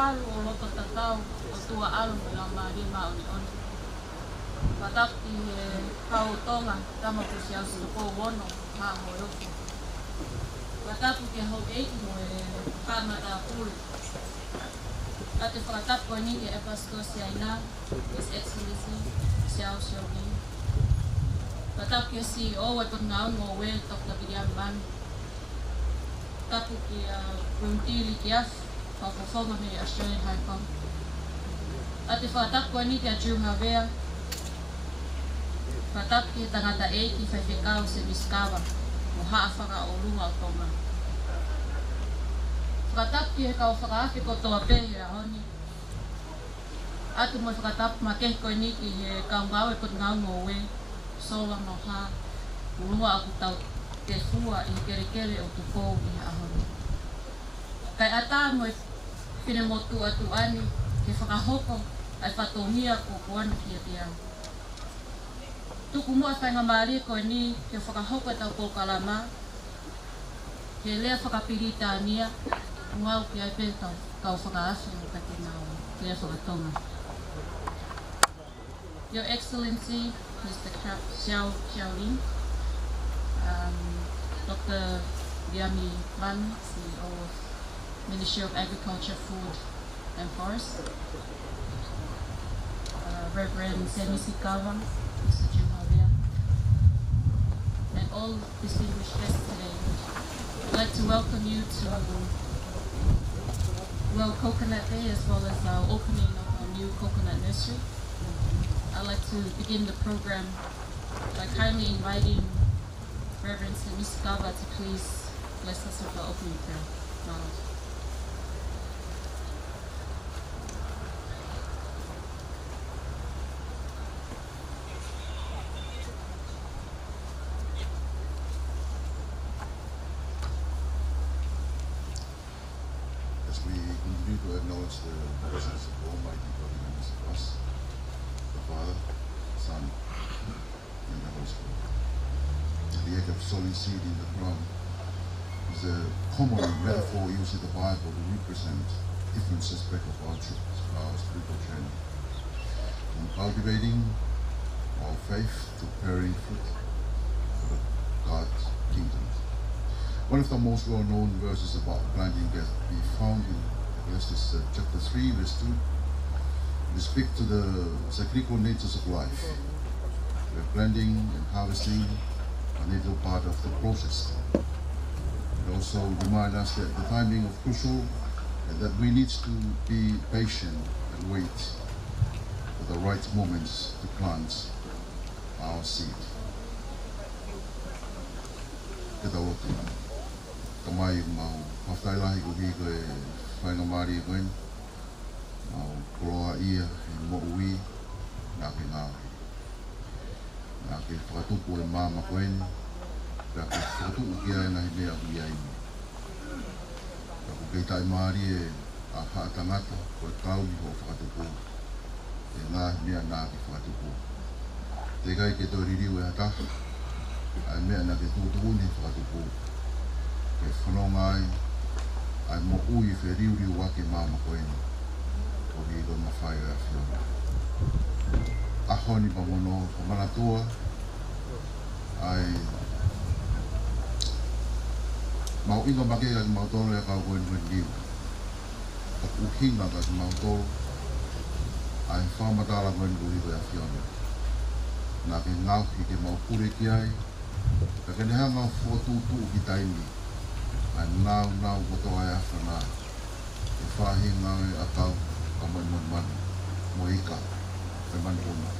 walu o loto tatau o tua alu na marima o oni. Pataki kau Tonga tama pusi au sitoko wono maa moyofu. Watapu ke hau eiki mo Tokomololo. Ate whakatapu ni ke Epastor Siaina, His Excellency, Xiao Xiaobi. Watapu ke CEO wa Potungaue Ngoue, Dr. Man. Watapu ke Runtili Kiaf, Fakavaha'apule'anga me Australian High Kong. Ate whakatapu ni ke Tonga. Watapu ke Tongatapu ki whaiwhekau se miskawa, mo haafaka o lunga o Tonga. Whakatapu ki he kau whakaafi ko toa pehe a honi. Atu mo whakatapu ma kehi koe ni ki he kau Ngoue Potungaue Ngoue, sola no ha, ulunga aku tau te fua i kere o tukou i a honi. Kai ata mo whine motu atu ani, ke whakahoko ai whatomia ko kuana ki a tiang. Tuku mua whainga maari koe ni ke whakahoko tau kolkalama, ke lea whakapirita ania, ngau ki ai pe kau whakaafi o kati nao, lea whakatonga. Your Excellency, Mr. Xiao Xiaoling, Dr. Man, CEO of Ministry of Agriculture, Food and Forest, Reverend Semisikawa, Mr. Jumavia, and all distinguished guests today. I'd like to welcome you to World Coconut Day as well as our opening of our new coconut nursery. I'd like to begin the program by kindly inviting Reverend Semisikawa to please bless us with the opening prayer. As we continue to acknowledge the presence of Almighty God in us, the Father, Son, and the Holy Spirit. The act of sowing seed in the ground is a common metaphor used in the Bible to represent different aspects of our spiritual journey. From cultivating our faith to bearing fruit for God's kingdom. One of the most well-known verses about planting can be found in Ecclesiastes chapter 3, verse 2. We speak to the cyclical natures of life, where planting and harvesting are an integral part of the process. It also reminds us that the timing is crucial and that we need to be patient and wait for the right moments to plant our seed. Kamai mau hawhtailahi ko hi koe whainga maari e koen mau koroa ia e Ngoue nā ke ngāwe nā ke whakatupu e māma koen nā ke whakatupu ki ai ngahi mea ui ai me nā ko kei tai maari e a haa tangata koe kauni ho whakatupu e ngahi mea nā ke whakatupu te kai ke tō ririu e hata ai mea nā ke tūtuuni whakatupu ke whanonga ai mo ui whe riuriu wake māma koeni o hi ko mawhai o a whiona. Ahoni pa mono o manatua ai mau inga makea ki mau tolo e kau koeni koeni liu. Ka uhinga ka ki mau tolo ai whamatala koeni ko hi ko a whiona. Nā ke ngauhi ke mau pure ki ai ka kene hanga whotutu ki taimi. Ai nau koto ai awhana e whahi ngau e atau ka man mo ika e mani ona.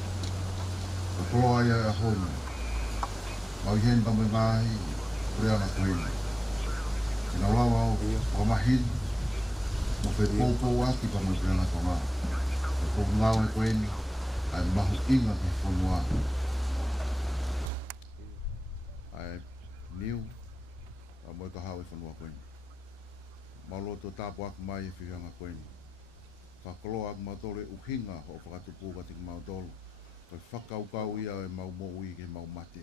Ka kolo ai ai a honi mau i hen tamu ngahi kureanga koeni. E na lau au o mahin mo whe pōpō aki pa mo kureanga tonga. E ko ngau e koeni ai mahu inga ki whanua. Ai niu a moe ka hau e whanua koeni. Malo to tāpu aku mai e whihanga koeni. Whakalo aku mautore uhinga o whakatupu ka tiki mautoro. Kai whakaukau ia e mau mo ui ke mau mate.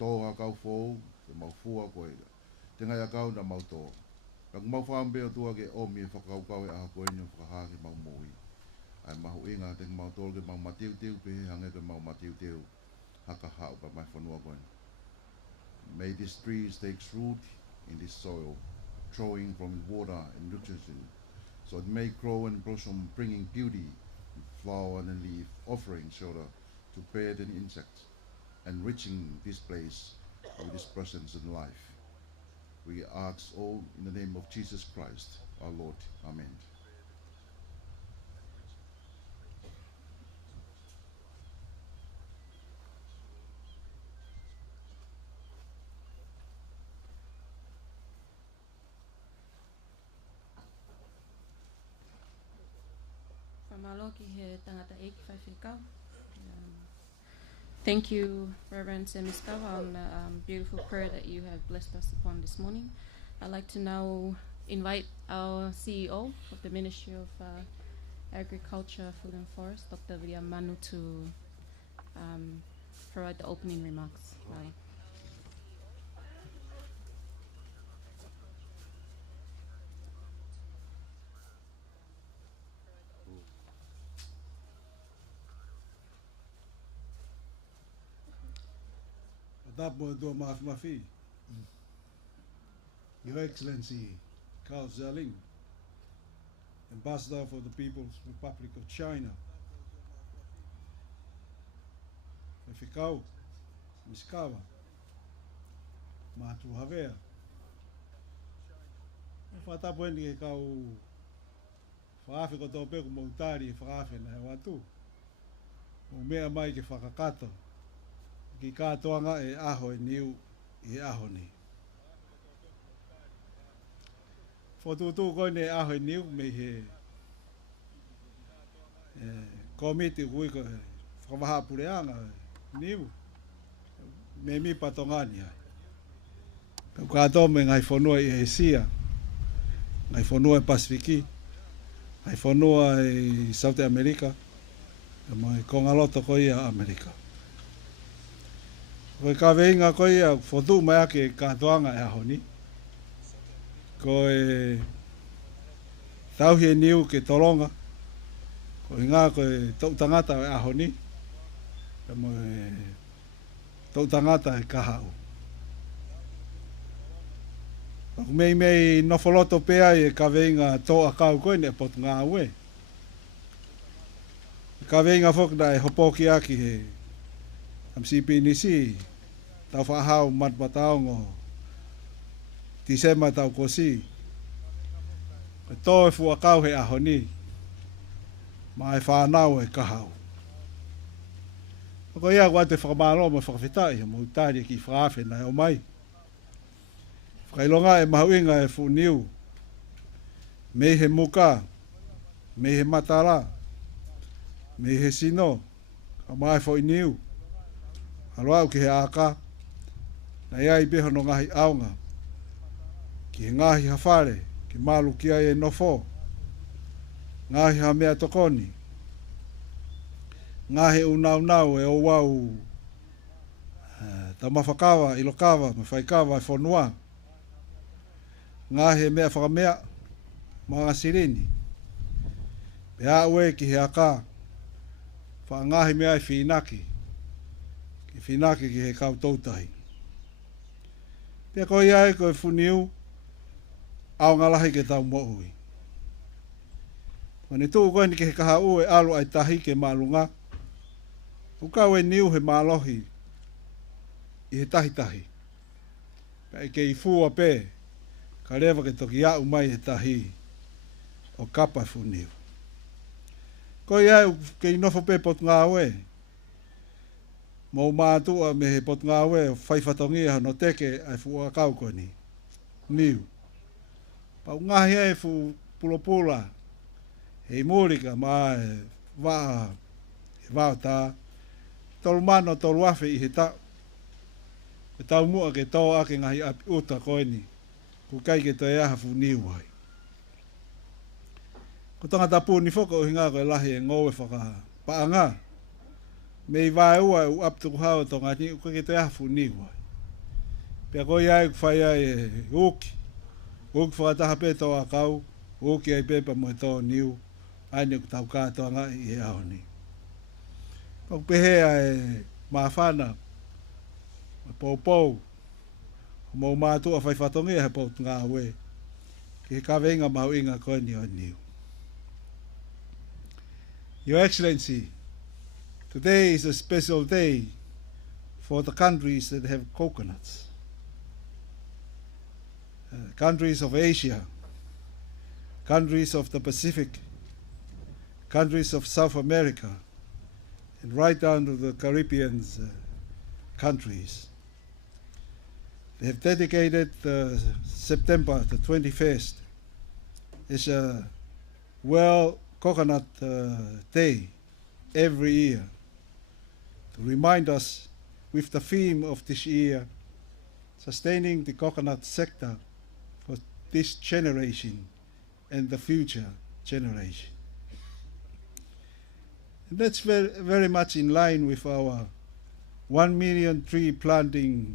Tō a kau fōu, e mau fua koe. Tengai a kau na mau tō. Ka mau whaambea tua ke o mi whakaukau e aha koenio whakahake mau moi. Ai mahu inga te mau tolke mau matiu teu pe hange ke mau matiu teu haka hau pa mai whanua koenio. May these trees take root in this soil, drawing from water and nutrition, so it may grow and blossom, bringing beauty, flower and leaf, offering shelter to bird and insects, enriching this place with His presence and life. We ask all in the name of Jesus Christ, our Lord. Amen. Thank you, Reverend Semiskawa, on the beautiful prayer that you have blessed us upon this morning. I'd like to now invite our CEO of the Ministry of Agriculture, Food and Forest, Dr. William Manu, to provide the opening remarks. Bye. Your Excellency, Carl Zerling, Ambassador for the People's Republic of China, Fakavaha'apule'anga, Miskawa, Matu Havea, Whatapueni e kau whaafe ko tō peku mautari e whaafe na he watu, o mea mai ke whakakato, ki kātoanga e aho e niu i aho ni. Whotutu koine e aho e niu me he komiti kui ko Fakavaha'apule'anga niu me mi patongani ai. Kau kātoa me ngai whanua i Asia, ngai whanua i Pasifiki, ngai whanua i South America, mai kongaloto ko ia Amerika. Koe ka veinga ko ia whotu mai ake kātoanga e aho ni. Ko e tauhi e niu ke toronga, ko i ngā ko e Tongatapu e aho ni, mo e Tongatapu e kahau. Ako mei nofoloto pea e ka veinga tō akau koe ne Potungaue. Ka veinga whokna e hopoki aki he amsipi nisi, tau whahau matmataongo, Tisema tau kosi. Tō e fuakau he aho ni, ma e whanau e kahau. Ko ia kua te whakamalo mo whakawhitai, mo utari ki whaafe na o mai. Whakailonga e mahuinga e whuniu, me he muka, me he matara, me he sino, ka mai fo iniu. Aloau ki he aka, na ia i beho no ngahi aunga, ki he ngahi hawhare, ki malu ki ai e nofo, ngahi ha mea tokoni, ngahi unau e o wau tamawhakawa, ilokawa, mawhaikawa, e whanua, ngahi e mea whakamea, mga sirini, pe a ue ki he aka, wha ngahi mea i whinaki, ki whinaki ki he kautoutahi. Pea ko iai ko e whuniu, au ngalahi ke tau mohui. Mani tuu koe ni ke he kaha ue alu ai tahi ke maalunga. Ukau e niu he maalohi i he tahi. Pea ke i fua pe, ka rewa ke toki au mai he tahi o kapa e whuniu. Ko iai ke i nofo pe Potungaue, mau mātua me he Potungaue whaiwhatongia no teke ai fua kau koe ni. Niu. Pau ngahi e fu pulopula, hei murika ma e wā tā, tolu mano tolu awhi i he tau. Ke tau mua ke tō ake ngahi api uta koe ni, ku kai ke toi aha fu niu hai. Ko Tongatapu ni whoko o hinga koe lahi e Ngoue Fakavaha'apule'anga, me i wae ua u aptuku hawa tonga ni, ku ke toi aha fu niu hai. Pea koe iai ku whai ai e uki, O ki whakataha pe tō a kau, o ki ai pepa mo tō niu, aine ku tau kātoa ngai i aoni. Pau pehea e mawhana, Pou, mo mātua whai whatongi he Potungaue, ki he kawenga mau inga koe ni o niu. Your Excellency, today is a special day for the countries that have coconuts. Countries of Asia, countries of the Pacific, countries of South America, and right down to the Caribbean countries. They have dedicated September the 21st as a World Coconut Day every year to remind us with the theme of this year, sustaining the coconut sector for this generation and the future generation. And that's very, very much in line with our 1 million tree planting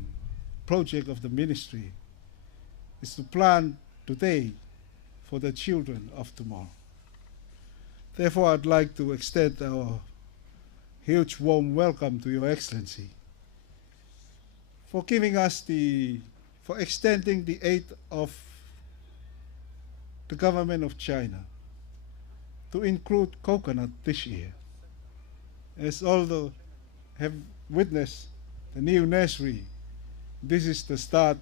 project of the ministry, is to plant today for the children of tomorrow. Therefore, I'd like to extend our huge warm welcome to Your Excellency for giving us for extending the aid of the government of China to include coconut this year. As all have witnessed the new nursery, this is the start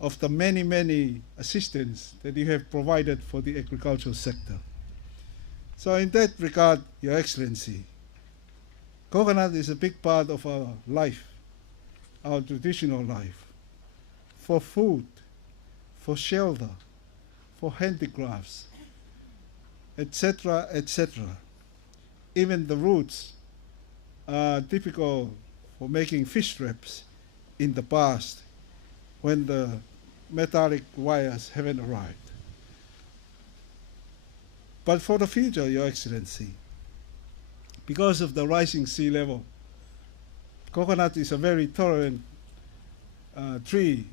of the many, many assistance that you have provided for the agricultural sector. So in that regard, Your Excellency, coconut is a big part of our life, our traditional life, for food, for shelter, for handicrafts, etc., etc. Even the roots are typical for making fish traps in the past when the metallic wires haven't arrived. But for the future, Your Excellency, because of the rising sea level, coconut is a very tolerant tree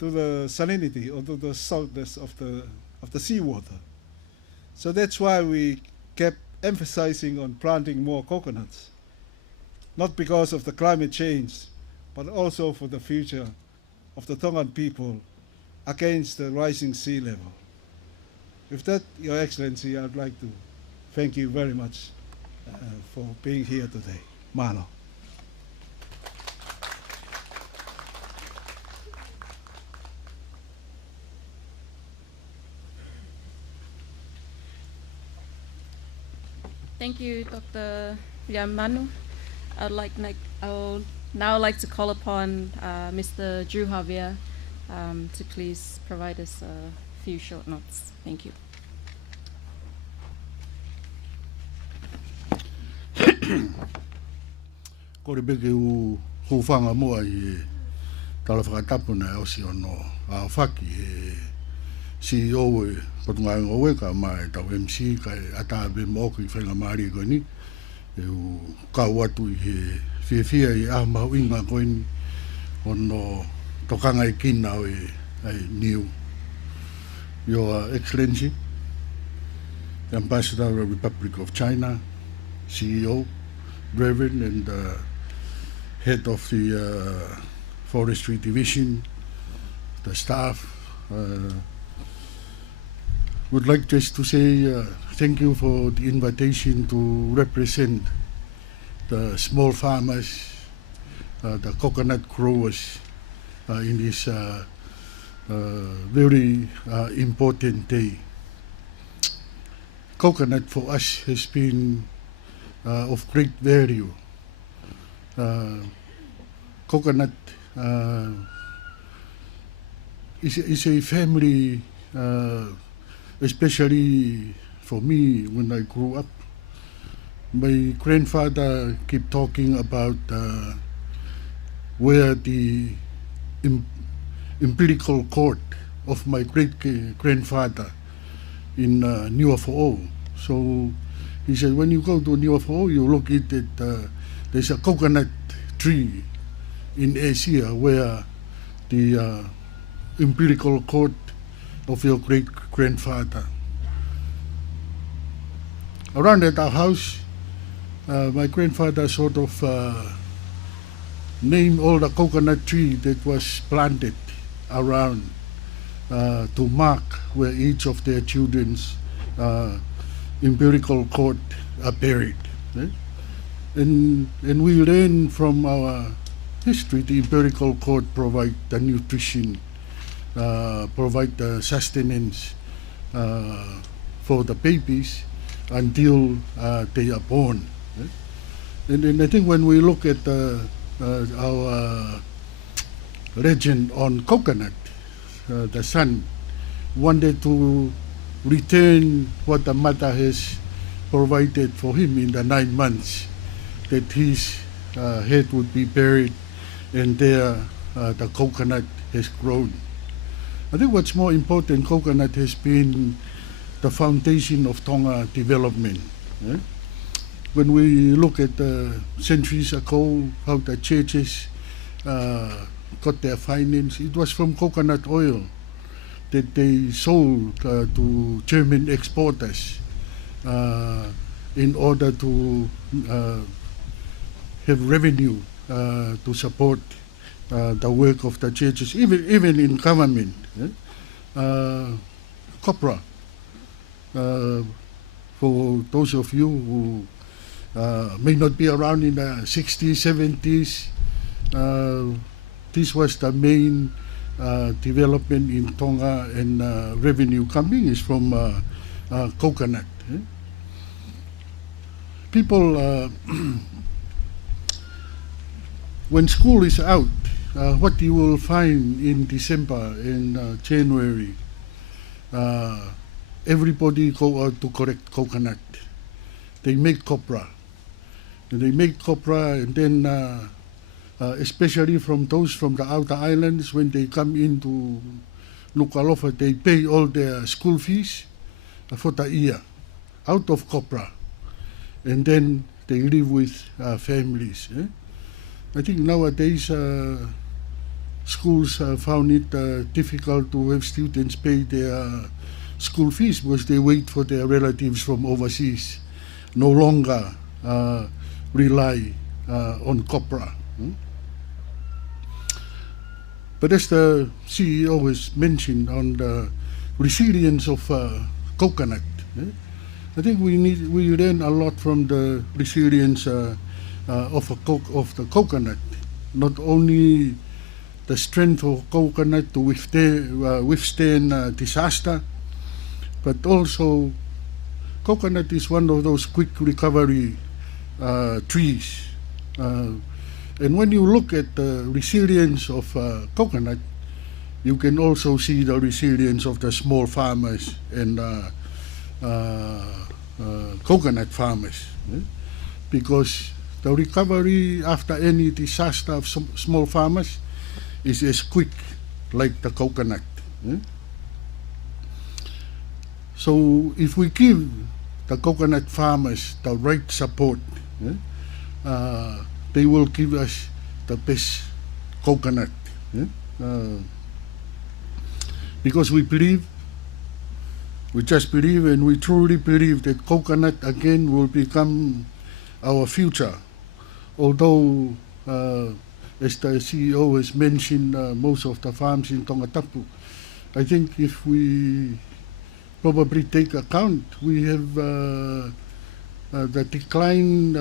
to the salinity or to the saltness of the seawater. So that's why we kept emphasizing on planting more coconuts, not because of the climate change, but also for the future of the Tongan people against the rising sea level. With that, Your Excellency, I'd like to thank you very much for being here today. Mahalo. Thank you, Dr. Manu. I would now like to call upon Mr. Drew Javier to please provide us a few short notes. Thank you. Ko re beke u hufanga moa I tala whakatapu na o si ono a whaki CEO e Potungaue Ngoue ka mai tau MC ka atabe moku I whenga maari koe ni e u kau atu I he whiawhia I a mahu inga koe ni ono tokanga I kina o ai niu. Your Excellency, the Ambassador of the Republic of China, CEO, Reverend, and Head of the Forestry Division, the staff, would like just to say thank you for the invitation to represent the small farmers, the coconut growers in this very important day. Coconut for us has been of great value. Coconut is a family, especially for me when I grew up. My grandfather kept talking about where the umbilical cord of my great-grandfather in Ngoue. So he said, when you go to Ngoue, you look at it, there's a coconut tree in Asia where the umbilical cord of your great-grandfather. Around at our house, my grandfather sort of named all the coconut tree that was planted around to mark where each of their children's umbilical cord are buried. And we learn from our history the umbilical cord provide the nutrition, provide the sustenance for the babies until they are born. And I think when we look at our legend on coconut, the son wanted to return what the mother has provided for him in the 9 months, that his head would be buried and there the coconut has grown. I think what's more important, coconut has been the foundation of Tonga development. When we look at centuries ago, how the churches got their finance, it was from coconut oil that they sold to German exporters in order to have revenue to support the work of the churches, even in government. Copra, for those of you who may not be around in the 60s, 70s, this was the main development in Tonga, and revenue coming is from coconut. People, when school is out, what you will find in December and January, everybody go out to collect coconut. They make copra. And they make copra, and then especially from those from the outer islands, when they come into Nuku'alofa, they pay all their school fees for the year out of copra. And then they live with families. I think nowadays schools found it difficult to have students pay their school fees because they wait for their relatives from overseas, no longer rely on copra. But as the CEO has mentioned on the resilience of coconut, I think we learn a lot from the resilience of the coconut. Not only the strength of coconut to withstand disaster, but also coconut is one of those quick recovery trees. And when you look at the resilience of coconut, you can also see the resilience of the small farmers and coconut farmers, because the recovery after any disaster of small farmers is as quick like the coconut. So if we give the coconut farmers the right support, they will give us the best coconut. Because we just believe, and we truly believe that coconut again will become our future. Although, as the CEO has mentioned, most of the farms in Tongatapu, I think if we probably take account, we have the decline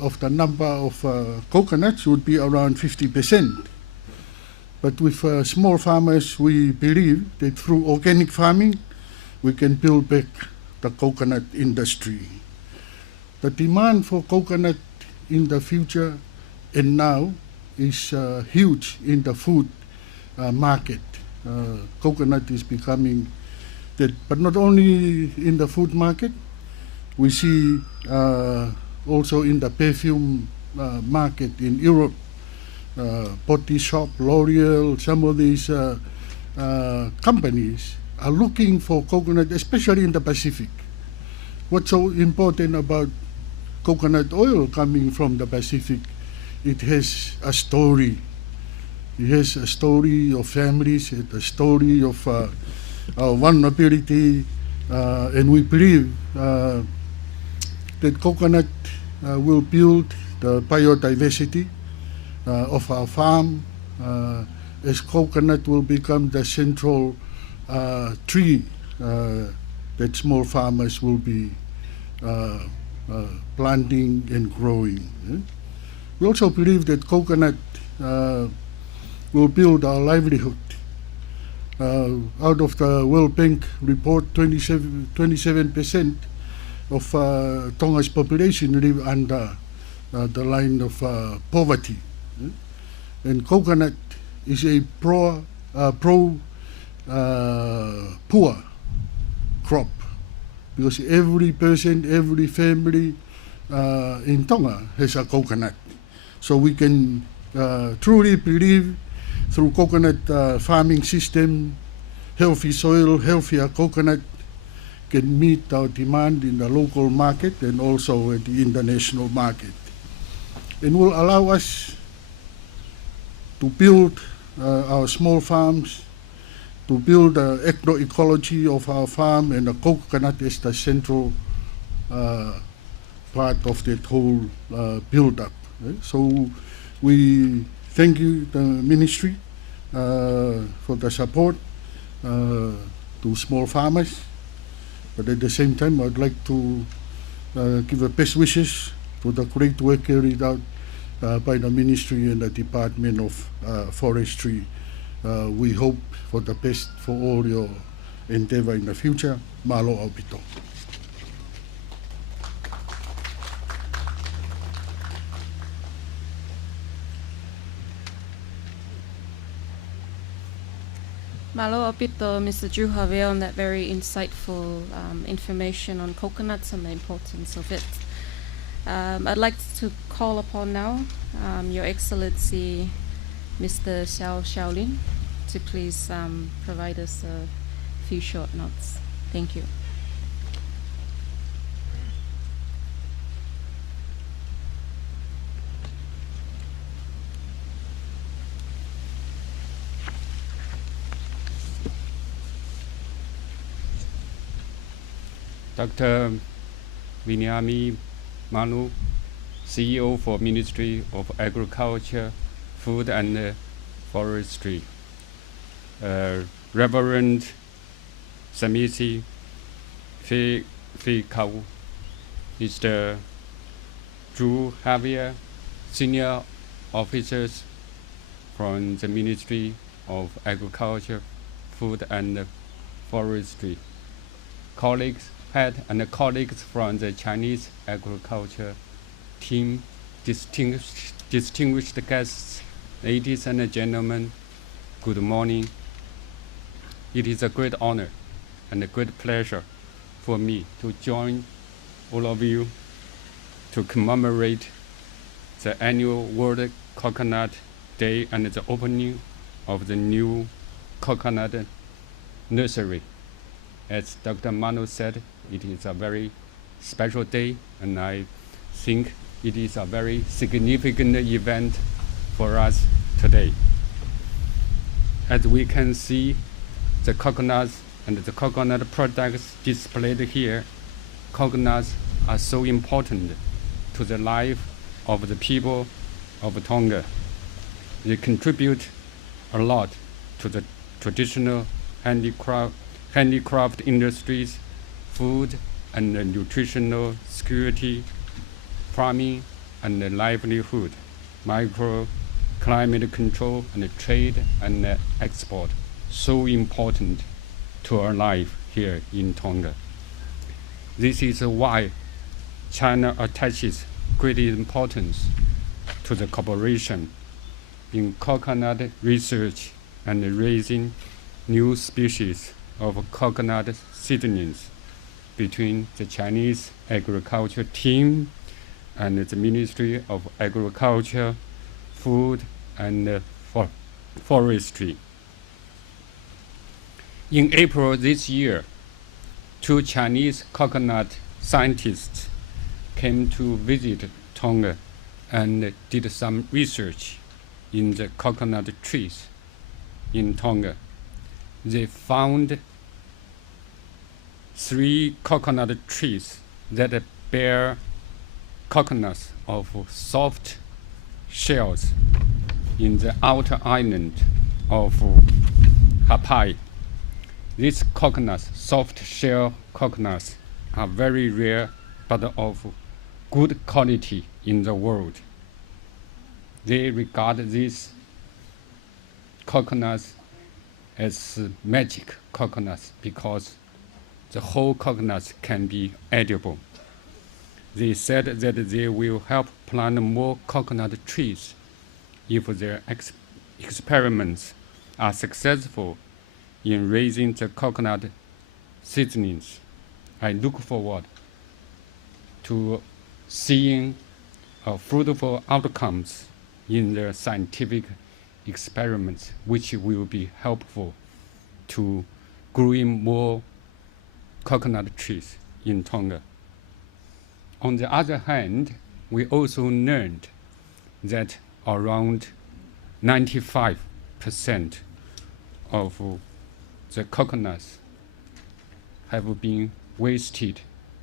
of the number of coconuts would be around 50%. But with small farmers, we believe that through organic farming, we can build back the coconut industry. The demand for coconut in the future and now is huge in the food market. Coconut is becoming that, but not only in the food market, we see also in the perfume market in Europe, Body Shop, L'Oreal, some of these companies are looking for coconut, especially in the Pacific. What's so important about coconut oil coming from the Pacific? It has a story. He has a story of families, a story of our vulnerability, and we believe that coconut will build the biodiversity of our farm, as coconut will become the central tree that small farmers will be planting and growing. We also believe that coconut will build our livelihood. Out of the World Bank report, 27% of Tonga's population live under the line of poverty. And coconut is a poor crop, because every person, every family in Tonga has a coconut. So we can truly believe through coconut farming system, healthy soil, healthier coconut can meet our demand in the local market and also at the international market. And will allow us to build our small farms, to build the agroecology of our farm, and the coconut is the central part of that whole build-up. So we thank you, the ministry, for the support to small farmers. But at the same time, I'd like to give the best wishes for the great work carried out by the ministry and the Department of Forestry. We hope for the best for all your endeavor in the future. Malo au pito. Malo apito, Mr. Drew Harvey, on that very insightful information on coconuts and the importance of it. I'd like to call upon now Your Excellency, Mr. Xiao Xiaolin, to please provide us a few short notes. Thank you. Dr. Viniami Manu, CEO for Ministry of Agriculture, Food and Forestry. Reverend Samisi Fikau, Mr. Drew Javier, Senior Officers from the Ministry of Agriculture, Food and Forestry. Colleagues, and colleagues from the Chinese agriculture team, distinguished guests, ladies and gentlemen, good morning. It is a great honor and a great pleasure for me to join all of you to commemorate the annual World Coconut Day and the opening of the new coconut nursery. As Dr. Manu said, it is a very special day, and I think it is a very significant event for us today. As we can see, the coconuts and the coconut products displayed here, coconuts are so important to the life of the people of Tonga. They contribute a lot to the traditional handicraft industries, food and nutritional security, farming and livelihood, microclimate control and trade and export, so important to our life here in Tonga. This is why China attaches great importance to the cooperation in coconut research and raising new species of coconut seedlings between the Chinese agriculture team and the Ministry of Agriculture, Food and Forestry. In April this year, 2 Chinese coconut scientists came to visit Tonga and did some research in the coconut trees in Tonga. They found 3 coconut trees that bear coconuts of soft shells in the outer island of Hawaii. These coconuts, soft shell coconuts, are very rare but of good quality in the world. They regard these coconuts as magic coconuts because the whole coconuts can be edible. They said that they will help plant more coconut trees if their experiments are successful in raising the coconut seedlings. I look forward to seeing fruitful outcomes in their scientific experiments, which will be helpful to growing more coconut trees in Tonga. On the other hand, we also learned that around 95% of the coconuts have been wasted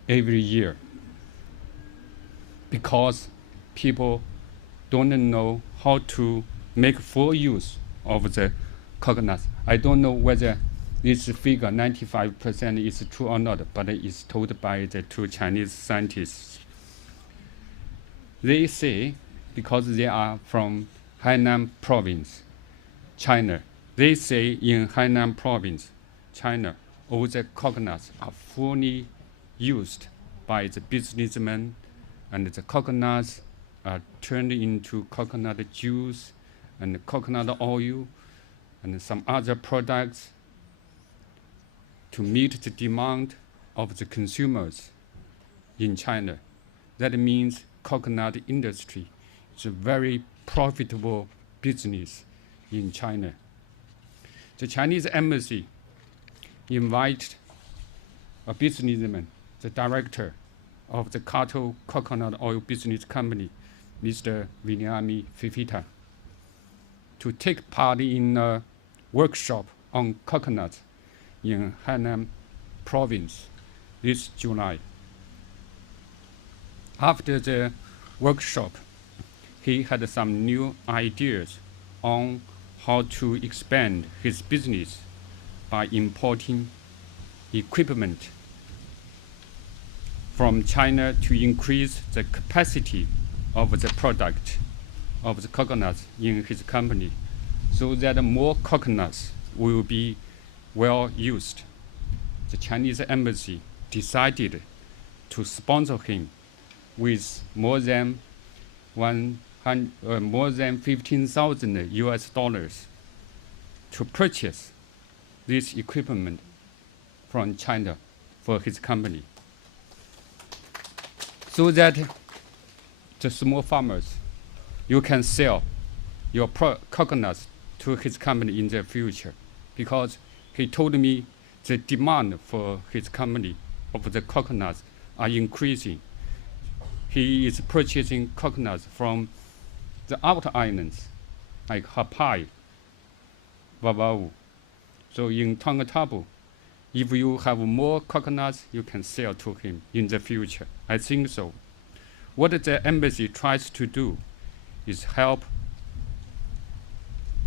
every year because people don't know how to make full use of the coconuts. I don't know whether this figure 95% is true or not, but it's told by the 2 Chinese scientists. They say, because they are from Hainan province, China, they say in Hainan province, China, all the coconuts are fully used by the businessmen, and the coconuts are turned into coconut juice and coconut oil and some other products to meet the demand of the consumers in China. That means coconut industry is a very profitable business in China. The Chinese embassy invited a businessman, the director of the cattle coconut oil business company, Mr. Vinyami Fifita, to take part in a workshop on coconuts in Hainan province this July. After the workshop, he had some new ideas on how to expand his business by importing equipment from China to increase the capacity of the product of the coconuts in his company so that more coconuts will be well used. The Chinese embassy decided to sponsor him with more than $15,000 US to purchase this equipment from China for his company, so that the small farmers, you can sell your coconuts to his company in the future, because he told me the demand for his company of the coconuts are increasing. He is purchasing coconuts from the outer islands, like Hawaii, Vavau. So in Tongatapu, if you have more coconuts, you can sell to him in the future. I think so. What the embassy tries to do is help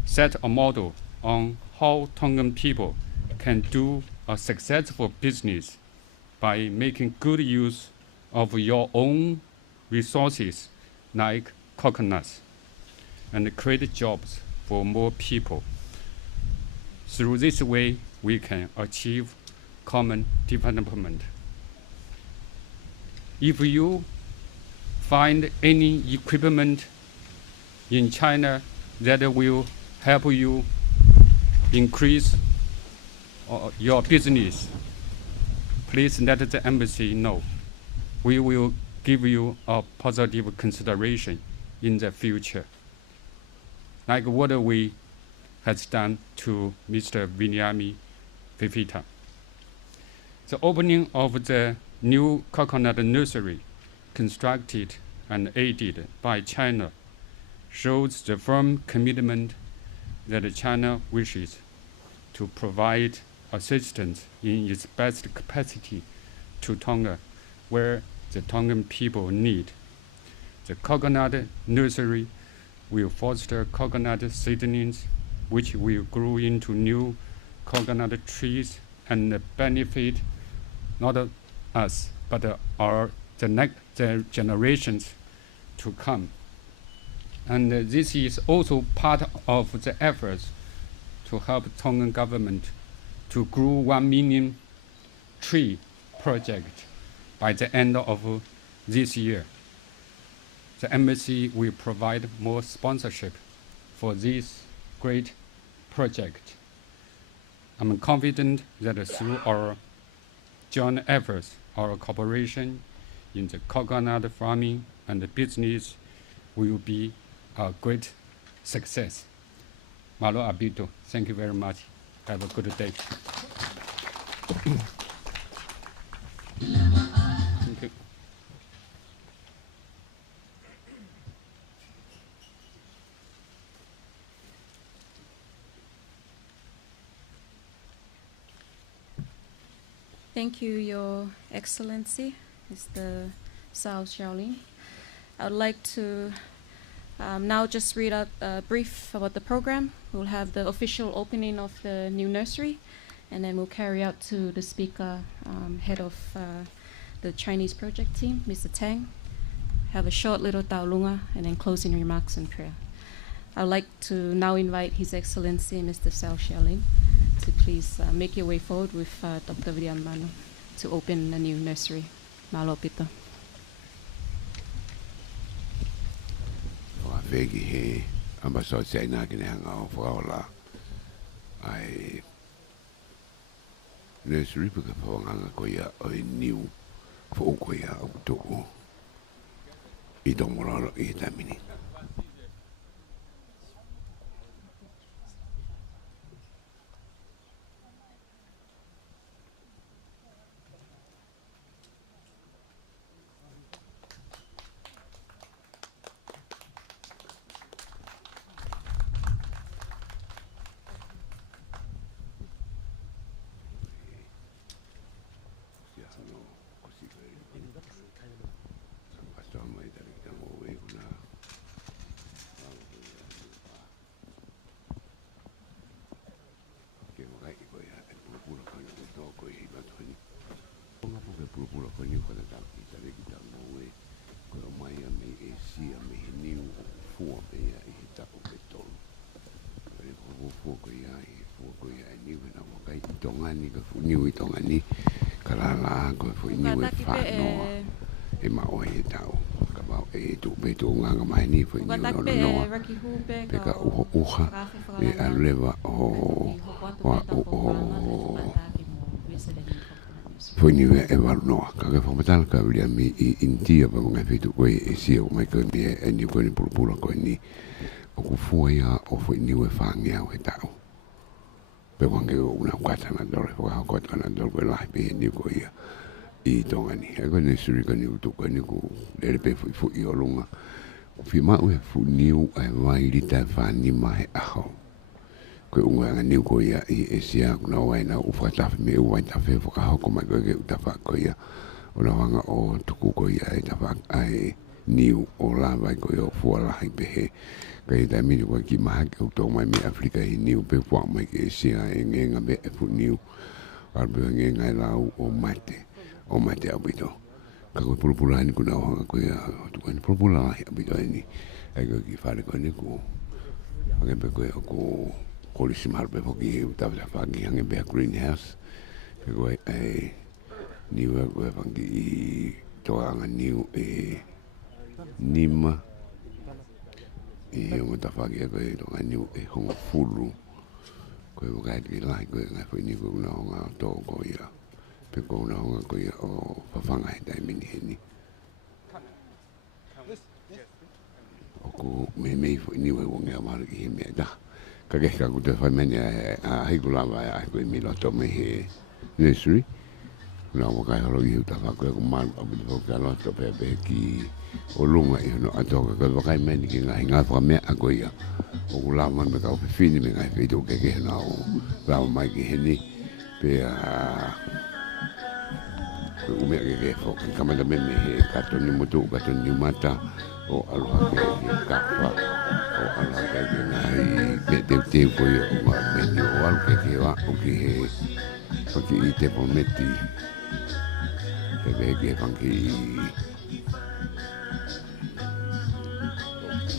set a model on how Tongan people can do a successful business by making good use of your own resources like coconuts and create jobs for more people. Through this way, we can achieve common development. If you find any equipment in China that will help you increase your business, please let the embassy know. We will give you a positive consideration in the future, like what we has done to Mr. Vinyami Fifita. The opening of the new coconut nursery, constructed and aided by China, shows the firm commitment that China wishes to provide assistance in its best capacity to Tonga, where the Tongan people need. The coconut nursery will foster coconut seedlings, which will grow into new coconut trees and benefit not us, but the next generations to come. And this is also part of the efforts to help Tongan government to grow 1 million tree project by the end of this year. The embassy will provide more sponsorship for this great project. I'm confident that through our joint efforts, our cooperation in the coconut farming and the business will be a great success. Malo abito. Thank you very much. Have a good day. Thank you. Thank you, Your Excellency, Mr. Sao Xiaolin. I would like to now just read out a brief about the program. We'll have the official opening of the new nursery, and then we'll carry out to the speaker, head of the Chinese project team, Mr. Tang, have a short little taulunga, and then closing remarks and prayer. I'd like to now invite His Excellency, Mr. Sao Xiaolin, to please make your way forward with Dr. Vivian Mano to open the new nursery. Malo pito. Vegi he ambaso China kini hanga o whaola ai nursery Fakavaha'apule'anga ko ia o niu fo ko ia o toko I Tokomololo I tamini. Tongan ko Ngoue Tongan ni kalala ko fo Ngoue fa no e ma o e tau ka ba e tu be tu nga mai ni fo Ngoue no pe ka u e aleva o wa o fo Ngoue e va no ka ke fo metal ka bia mi intia ba nga fe tu ko e si o mai ko ni e ni ko ni pulpula ko ni o ku fo ya o fo Ngoue fa nga o e tau pe wange una kwata na dole wa kwata na dole ko la pe ni ko ia I Tonga ni e ko ni suri ko ni tu ko ni ko le pe fu I olunga fi ma u fu niu ai vai li ta fa ni mai a ho ko unga ni ko ia I esia na wai na u fa ta me u wai ta fe fu ka ho ko ma ko ke ta fa ko ia o la wanga o tu ko ia e ta fa ai niu o la vai ko ia fu la hai pe he kai ta mi ko ki ma ke to mai mi Afrika I niu pe fu mai ke sia e nga be fu niu ar be nga la o mate abito ka ko pulpula ni ko na ko ya tu ko ni pulpula abito ni ai ko ki fa ko ni ko age be ko li simar be ko ki ta fa ki hange be greenhouse ko ai niu ko fa ki to anga niu e nima e o ta fa ki ko to niu e hongo fulu ko ga ki la ko nga fa ni ko na nga to ko ya pe ko na nga ko ya o fa fanga dai mini ni o ko me fo ni we wonga ma ki me da ka ke ka ku te fa me a hi ku la va a ko mi lo to me he nursery na mo kai holo i ta fa ko mal abu ko ka lo to pe ki o lunga i no ato ko kai men ki nga fa me a ko ia o la man me ka o fini me ngai pe to ke na o la mai ki heni pe o me ke fo ka me me ka to ni mutu ka to ni mata o aloha ke ka fa o aloha ke ngai te ko yo ma me ni o al ke wa o ke o ke i te pometi pe ke fanki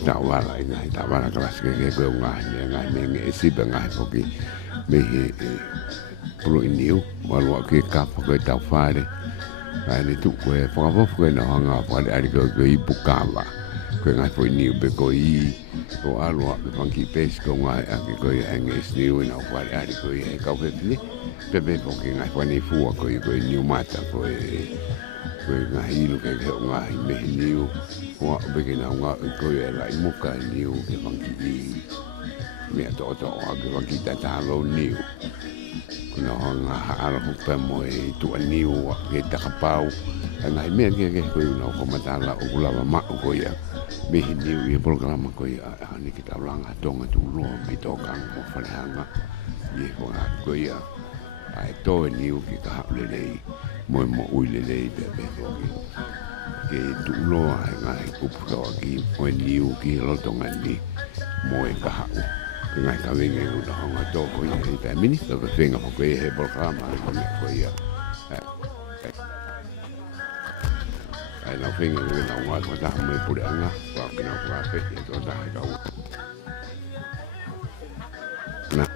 tawala ina tawala kelas ke ko ngai me si ba ngai fo ki me pro iniu walu ke ka fo ko ta fare ai tu ko fo ko na hanga fo ari ko i bukava ko ngai fo iniu be ko i o alu be fanki pes ko ngai a ko i enges niu na fo ari ko i ka fe ni pe fo ki ngai fo ni fu ko i niu mata ko ngai ilu ke ngai me niu wa be ke na nga ko ya la muka niu ke fanki me to a ke fanki ta lo niu kuna nga ala ko pe mo tu niu ke ta pau nga me ke ko no ko matala o kula ma ko ya me niu i programa ko ya ni ki ta langa tonga tu lo mi to kan mo falanga ye ko ya ai to niu ki ka le mo uile le be ke tu lo ai ku pro ki o niu ki lo tonga ni mo e ka ngai ka vinge u da hanga to ko i te minister of thing of ko e programa ko ia ai na vinge u na wa ko da me pule'anga wa ki na wa pe to da ka u na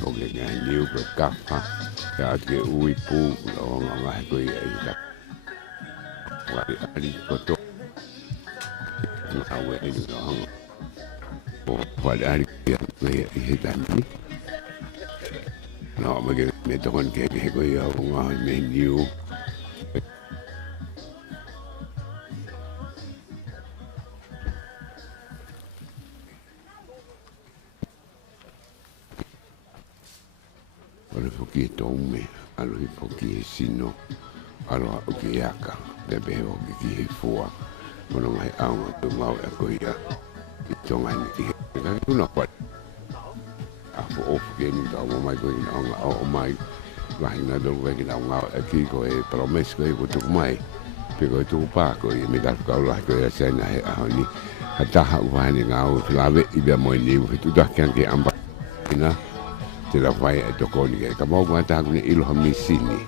ko ke ngai niu ko ka ya ke ui pu lo nga ko ia ida wa ali ko to na we ni no o wa ali ya we i da ni no me to kon ke ko ia nga me niu ki tome alo i poki sino alo o ki aka bebe o ki fua mono mai au to mau e ko ia i tonga ni ka ku no kwa a fo of ke ni da mo mai ko ni o mai la ina do we ki na nga ki ko e promes ko ko tu mai pe ko tu pa ko i me ka ka la ko ya sa na a ni hata ha wa ni nga o la ve i be mo ni tu da kan ke amba ina te la vai e toko ni ka mau ma ta ni ilo ha misini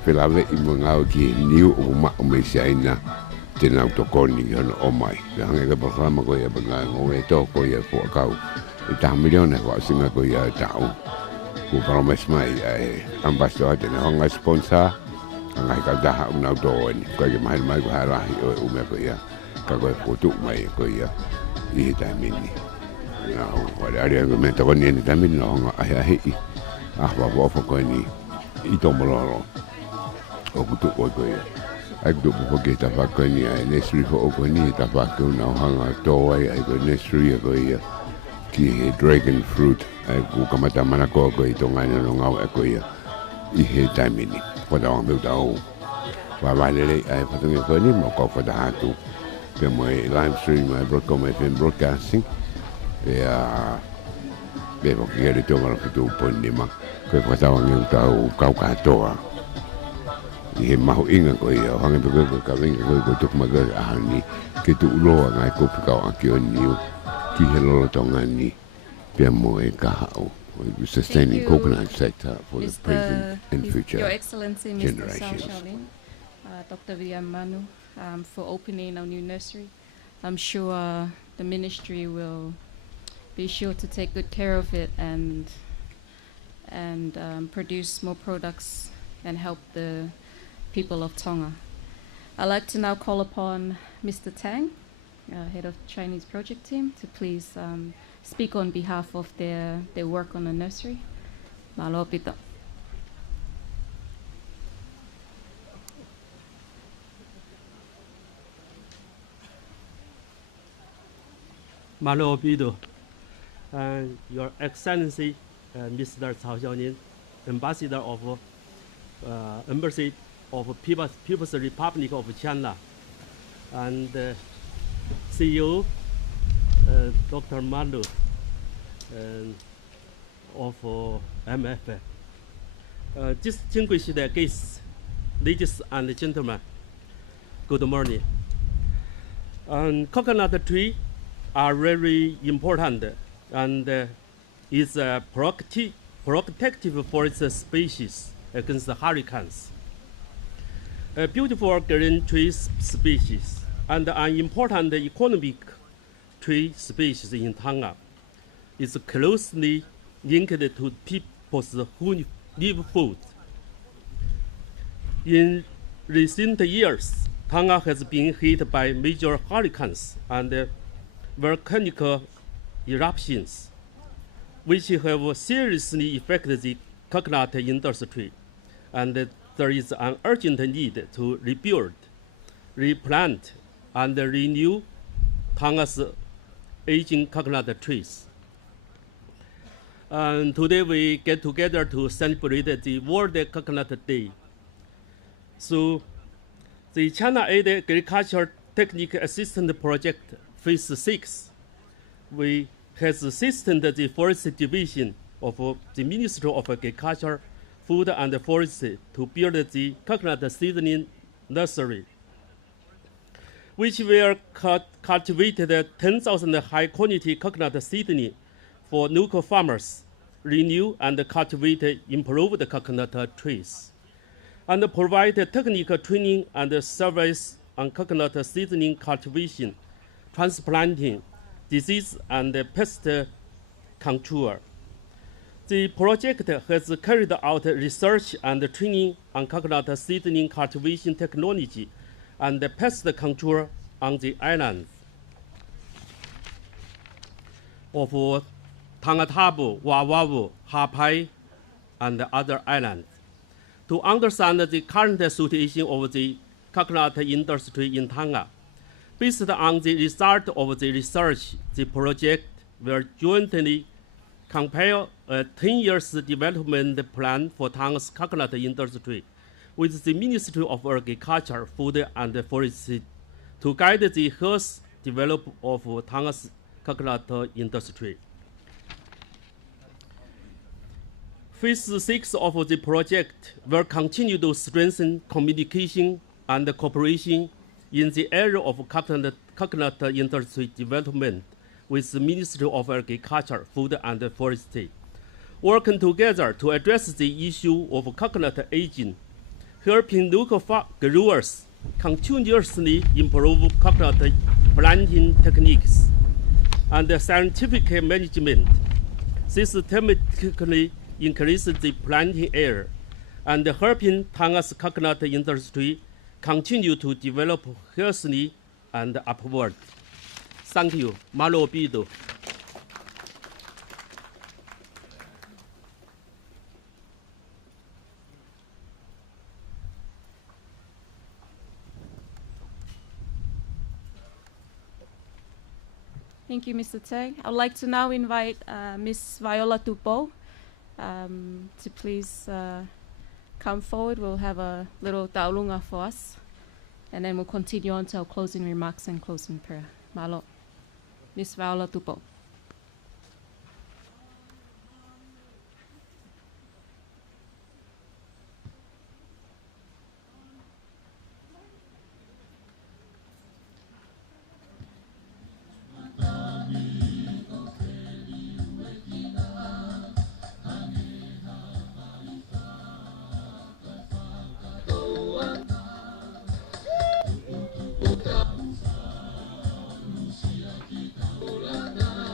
pe la ve i mo ngau ki niu o ma o me saina te na toko ni no o mai ka nga ka programa ko ia banga Ngoue to ko ia po kau e ta milione ko singa ko ia tau ko promise mai e ambassador te na nga sponsor nga ka da una do ni ko ke mai ko hala o me ko ia ka ko foto mai ko ia i ta mini no wala ari me to ni también no ai wa ko ni i Tokomololo o ku ko ai do ko ke ta fa ko ni ai nesri ko ni ta fa ko na hanga to ai ko nesri ko ia ki dragon fruit ai ku kamata mana ko i Tonga no ngau ko ia i he tamini ko da on da o wa le ai fa ko ni mo ko fa da tu pe mo live stream ai broadcasting be ko ke le tonga tu pon ni ma ko fa ta ngi ka ka toa i he maho inga ko ia hanga pe ko ka venga ko Tokomololo a ni ke tu lo nga ko ka ki o ni ki he lo tonga ni pe mo e ka o sustaining coconut sector for the present and future Your Excellency Mr. Shaolin, Dr. William Manu, for opening our new nursery. I'm sure the ministry will be sure to take good care of it and produce more products and help the people of Tonga. I'd like to now call upon Mr. Tang, head of Chinese project team, to please speak on behalf of their work on the nursery. Malo pito. Malo Bido, Your Excellency, Mr. Cao Xiaonin, Ambassador of Embassy of People's Republic of China, and CEO Dr. Malu of MF. Distinguished guests, ladies and gentlemen, good morning. Coconut tree are very important and is protective for its species against the hurricanes. A beautiful green tree species and an important economic tree species in Tonga is closely linked to peoples who live food. In recent years, Tonga has been hit by major hurricanes and volcanic eruptions, which have seriously affected the coconut industry, and there is an urgent need to rebuild, replant, and renew Tonga's aging coconut trees. And today we get together to celebrate the World Coconut Day. So the China Aid Agriculture Technique Assistance Project Phase 6, we has assisted the Forest Division of the Ministry of Agriculture, Food and Forestry to build the coconut seedling nursery, which will cultivate 10,000 high-quality coconut seedling for local farmers, renew and cultivate improved coconut trees, and provide technical training and service on coconut seedling cultivation, transplanting, disease and pest control. The project has carried out research and training on coconut seedling cultivation technology and pest control on the islands of Tongatapu, Wawawu, Hapai, and other islands. To understand the current situation of the coconut industry in Tonga, based on the result of the research, the project will jointly compile a 10-year development plan for Tonga's coconut industry with the Ministry of Agriculture, Food and Forestry to guide the health development of Tonga's coconut industry. Phase 6 of the project will continue to strengthen communication and cooperation in the area of coconut industry development with the Ministry of Agriculture, Food and Forestry, working together to address the issue of coconut aging, helping local growers continuously improve coconut planting techniques and scientific management, systematically increase the planting area, and helping Tonga's coconut industry continue to develop healthily and upward. Thank you. Malo Bido. Thank you, Mr. Tang. I'd like to now invite Ms. Viola Tupo to please come forward. We'll have a little taulunga for us, and then we'll continue on to our closing remarks and closing prayer. Malo. Ms. Viola Tupo. Thank you.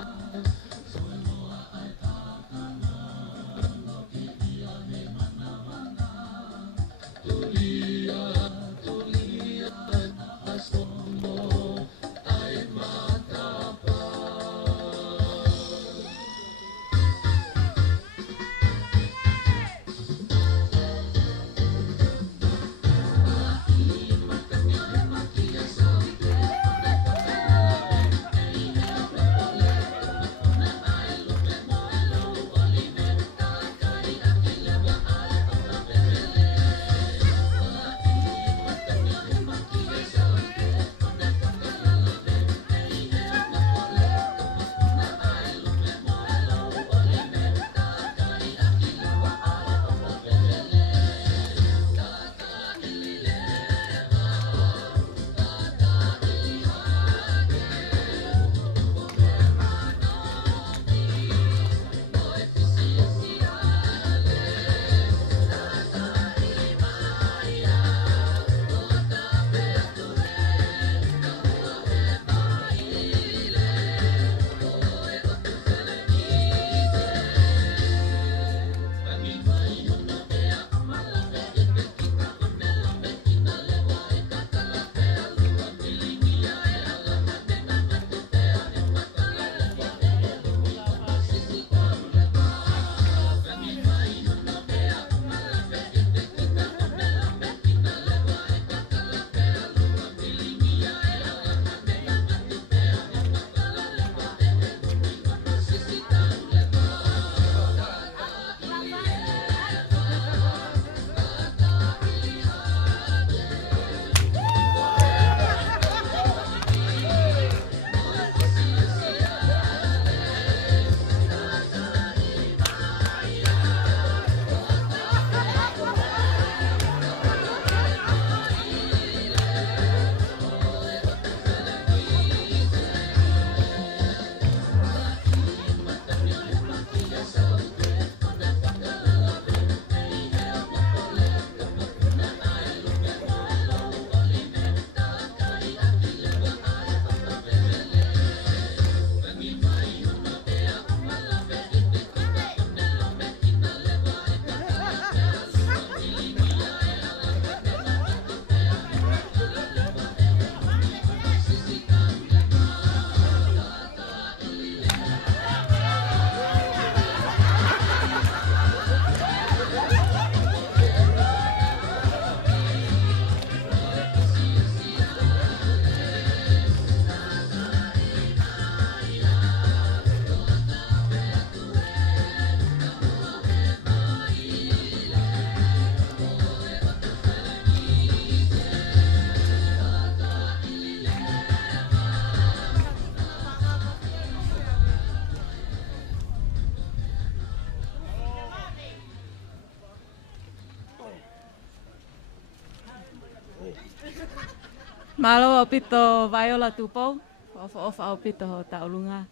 Malo opito Viola tupo, of opito ho taulunga.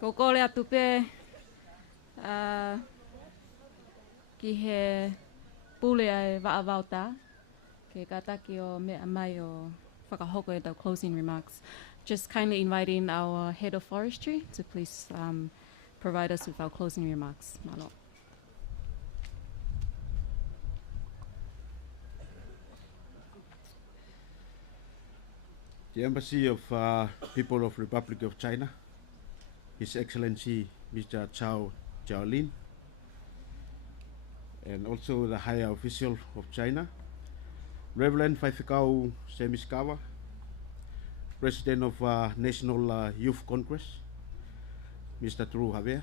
Kokole atupe ki he pule ai vaavauta ke kataki o me amai o whakahoko e tau closing remarks. Just kindly inviting our head of forestry to please provide us with our closing remarks. Malo. The Embassy of People of Republic of China, His Excellency Mr. Chao Jiaolin, and also the High Official of China, Reverend Fakavaha'apule'anga Semiskawa, President of National Youth Congress, Mr. Tru Javier,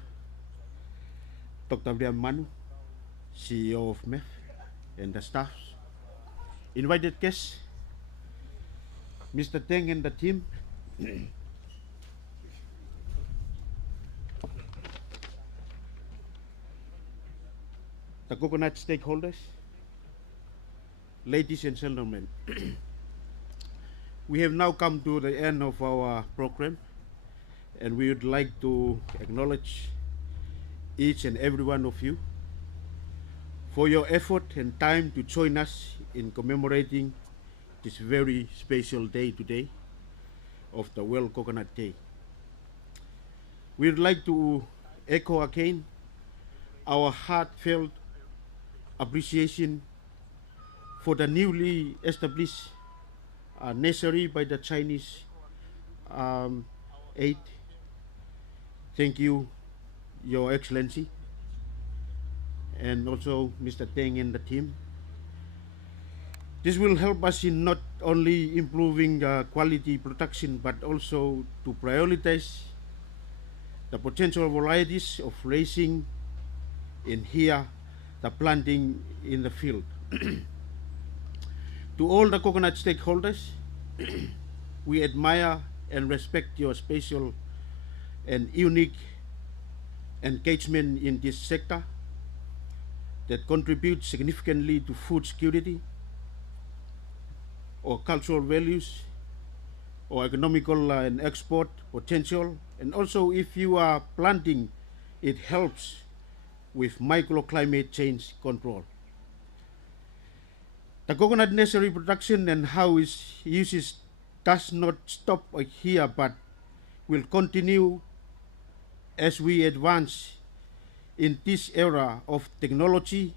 Dr. William Manu, CEO of MEF, and the staffs, invited guests, Mr. Teng and the team, the coconut stakeholders, ladies and gentlemen. We have now come to the end of our program, and we would like to acknowledge each and every one of you for your effort and time to join us in commemorating this very special day today of the World Coconut Day. We would like to echo again our heartfelt appreciation for the newly established nursery by the Chinese aid. Thank you, Your Excellency, and also Mr. Teng and the team. This will help us in not only improving quality production, but also to prioritize the potential varieties of raising in here, the planting in the field. To all the coconut stakeholders, we admire and respect your special and unique engagement in this sector that contributes significantly to food security, or cultural values, or economical and export potential. And also, if you are planting, it helps with microclimate change control. The coconut nursery production and how its uses does not stop here, but will continue as we advance in this era of technology.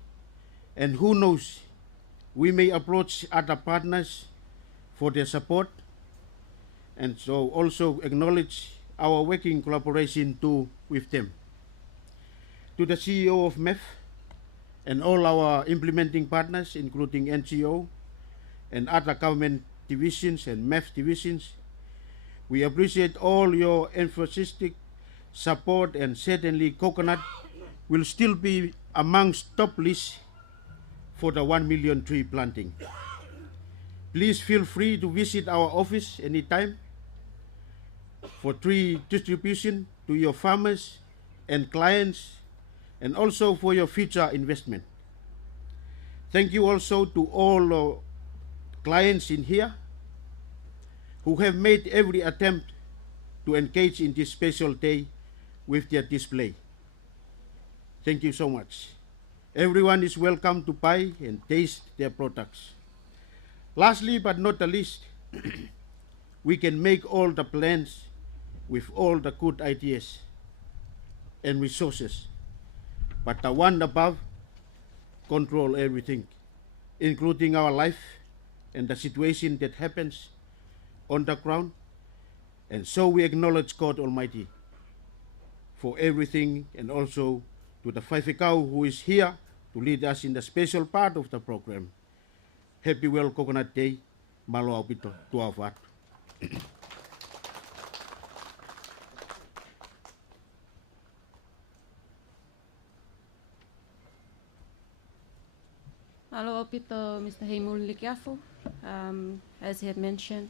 And who knows, we may approach other partners for their support, and so also acknowledge our working collaboration too with them. To the CEO of MEF and all our implementing partners, including NGO and other government divisions and MEF divisions, we appreciate all your enthusiastic support, and certainly coconut will still be amongst top lists for the 1 million tree planting. Please feel free to visit our office anytime for tree distribution to your farmers and clients, and also for your future investment. Thank you also to all clients in here who have made every attempt to engage in this special day with their display. Thank you so much. Everyone is welcome to buy and taste their products. Lastly but not the least, we can make all the plans with all the good ideas and resources, but the one above control everything, including our life and the situation that happens on the ground. And so we acknowledge God Almighty for everything, and also to the Fakavaha'apule'anga who is here to lead us in the special part of the program. Happy World Coconut Day. Malo aupito tuavat. Alo opito Mr. Heimul Likiafu. As he had mentioned,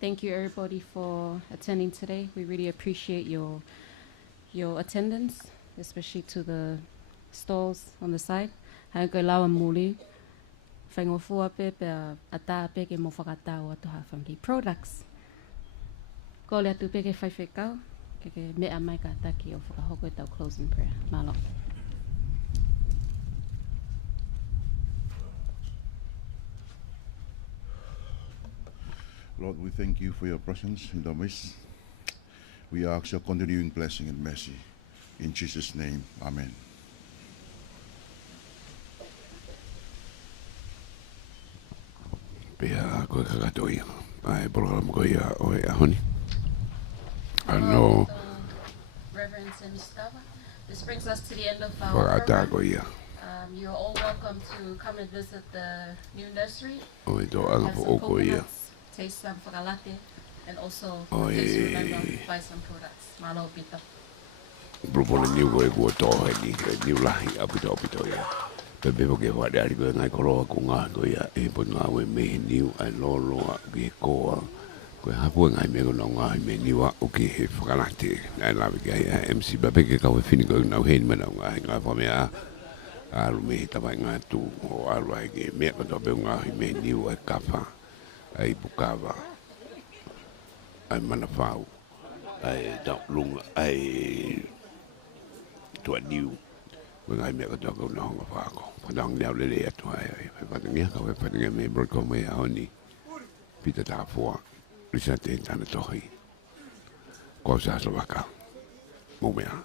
thank you everybody for attending today. We really appreciate your attendance, especially to the stalls on the side. Hanko lawa muli whaingofua pe ata pe ke mo whakatau atu hawhangi products. Ko le atu pe ke whaiwhekau, ke mea mai ka taki o whakahoko e tau closing prayer. Malo. Lord, we thank you for your presence in the midst. We ask your continuing blessing and mercy. In Jesus' name, amen. Pea koe kakatoia. Ai program koe ia oe ahoni. Ano Reverend Semistava. This brings us to the end of our whakata program. koe ia. You're all welcome to come and visit the new nursery. Oe tō anga Have po some o koe ia. coconuts, taste some whakalate, and also Oi. please remember to buy some products. Malo pita. Propone niu koe kua tō heni. Niu lahi apito apito ia. Pepe po ke whare ari koe ngai koroa ko ngā koe ia. E Potungaue me niu ai loloa ke koa. Koe hapua ngai me kona ngā me niu a uke he whakalate. Ai lawe ke ai MC Pepe ke kawe whini koe nau heni mana ngā whamea. Alu me tawai ngā tū o alu ai ke mea kato pe ngā me niu ai kawha. Ai pukawa. Ai mana whau. Ai tau lunga. Ai tua niu. Koe ngai mea kato kau na honga whako. Patang niau lele atu ai. Patangia kawe patangia me broko me aoni. Pita tā fua. Risa te tana tohi. Kau sa waka. Mumea.